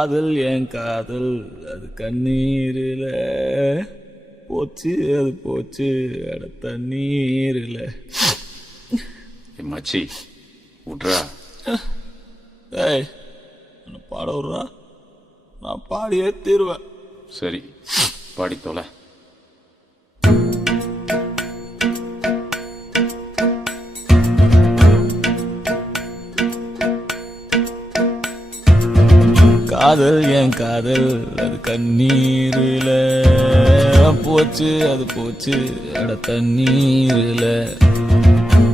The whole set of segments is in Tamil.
காதல் என் காதல் அது கண்ணீரில போச்சு, அது போச்சு அட தண்ணீரில. மச்சி விட்றா. ஏய் என்ன பாட விட்றா, நான் பாடியே தீருவேன். சரி பாடி தொலை. காதல் என் காதல் அது கண்ணீரில போச்சு, அது போச்சு அட தண்ணீரில.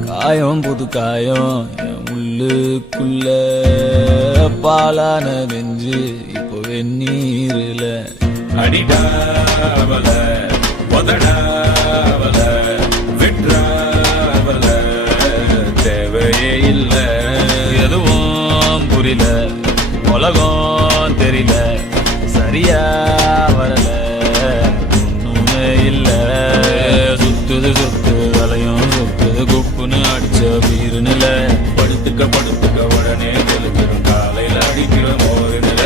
காயம் புது காயம் என் உள்ளுக்குள்ள பாலான நெஞ்சு இப்போ வெந்நீரில. அடிடாவல உதடாவல விட்ராவல தேவையே இல்ல. எதுவும் புரியல, உலகம் தெரியல, சரியா வரல, ஒண்ணுமே இல்ல. சுத்துது சுத்து வலையும் சுத்துது குப்புன்னு அடிச்ச வீரு நில. படுத்துக்க படுத்துக்க உடனே தெளிஞ்சிடும் காலையில அடிக்கிற மோரு நில.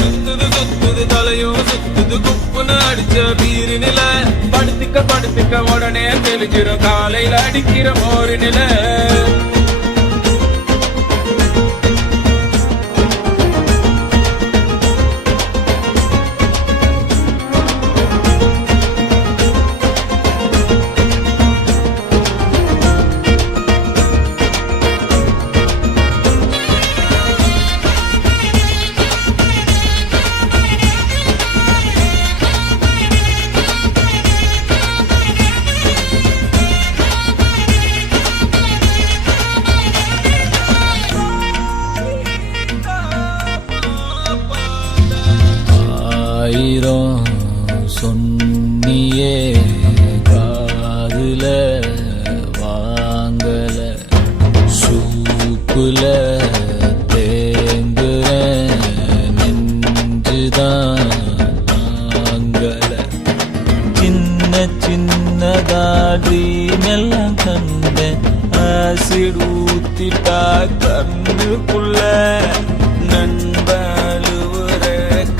சுத்துது சுத்துது தலையும் சுத்துது குப்புன்னு அடிச்ச வீரு நில. படுத்துக்க படுத்துக்க உடனே தெளிஞ்சிடும் காலையில அடிக்கிற மோரு நில. ஆயிரம் சொன்னியே காதுல வாங்கல, சூப்புல தேங்குற நெஞ்சுதான் தாங்கல. சின்ன சின்னதா ட்ரீம் எல்லாம் கண்டேன், ஆசிட் ஊத்திட்டா கண்ணுக்குள்ள. நண்பழுவுற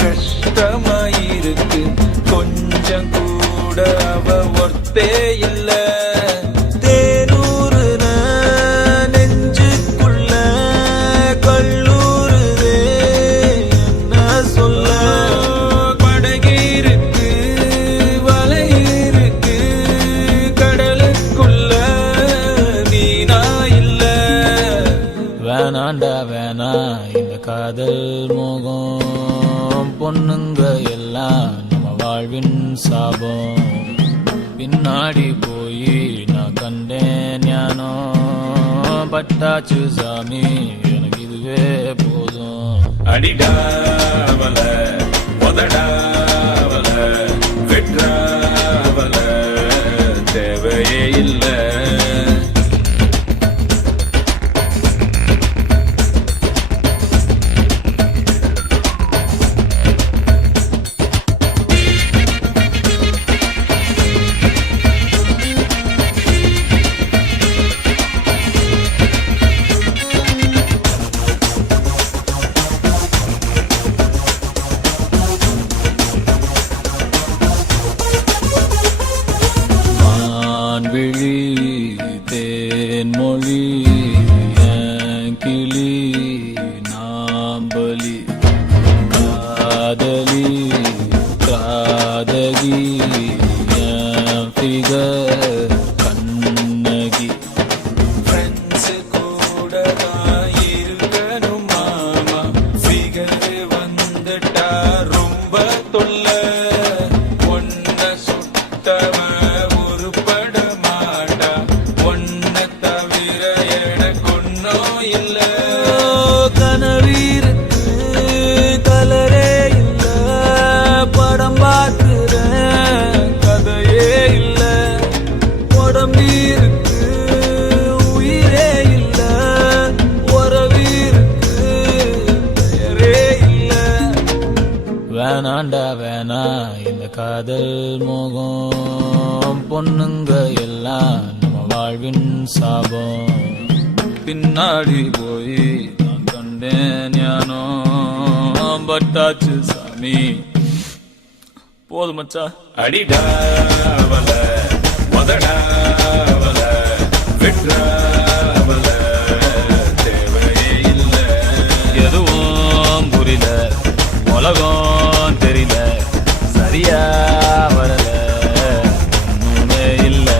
கஷ்டமாயிருக்கு, கொஞ்சம் கூட அவ ஒர்த்தே இல்ல. தேனூறுன நெஞ்சுக்குள்ள கல்லூருதே என்ன சொல்ல. படகிருக்கு வலையிருக்கு கடலுக்குள்ள நீனா இல்ல. வேணாண்டா வேணா இந்த காதல் மோகம், பொண்ணுங்க எல்லாம் நம்ம வாழ்வின் சாபம். பின்னாடி போய் நான் கண்டேன் ஞானம், பட்டாச்சு சாமி எனக்கு இதுவே போதும். அடிடாவல உதடாவல விட்ராவல தேவையே இல்ல. விழி தேன்மொழி என் கிளி நாம்பலி காதலி காதகி என் ஃபிகர் கண்ணகி. ஃப்ரெண்ட்ஸ் கூட தான் இருக்கணும் மாமா, ஃபிகர் வந்துட்டா ரொம்ப தொல்ல. ஒன்ன சுத்தவன் கனவீருக்கு கலரே இல்ல, படம் பார்க்கிறேன் கதையே இல்ல. உடம்பீருக்கு உயிரே இல்ல, உறவீருக்கு பெயரே இல்ல. வேணாண்டா வேணா இந்த காதல் மோகம், பொண்ணுங்க எல்லாம் நம்ம வாழ்வின் சாபம். பின்னாடி போய் நான் கண்டேன் ஞானம், பட்டாச்சு சாமி. போதும் மச்சா. அடிடாவல மதடாவல விட்ராவல தேவையே இல்ல. எதுவும் புரியல, உலகம் தெரியல, சரியா வரல, ஒண்ணுமே இல்ல.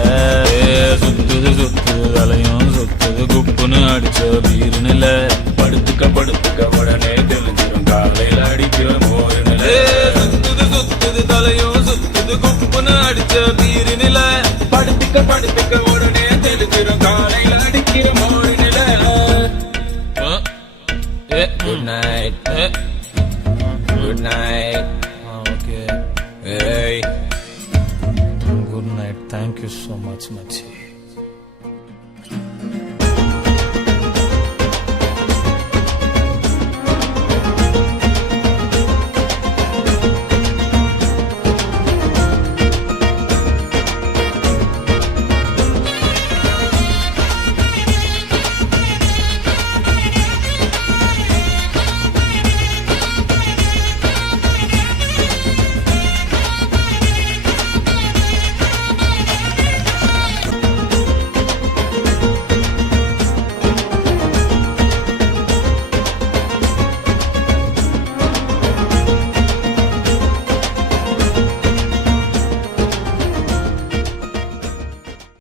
சுத்துது சுத்துது தலையும் சுத்துது, குப்புன்னு அடிச்ச வீருநில. படுத்துக்க உடனே தெரிஞ்சிடும் காலையில அடிக்கிற மோரு நில. சுத்துது சுத்துது தலையும் சுத்துது, குப்புன்னு அடிச்ச வீருநில. படுத்துக்க உடனே தெரிஞ்சிடும் காலையில அடிக்கிற மோரு நில. Good night. Good night. Okay. Good night. Thank you so much மச்சி.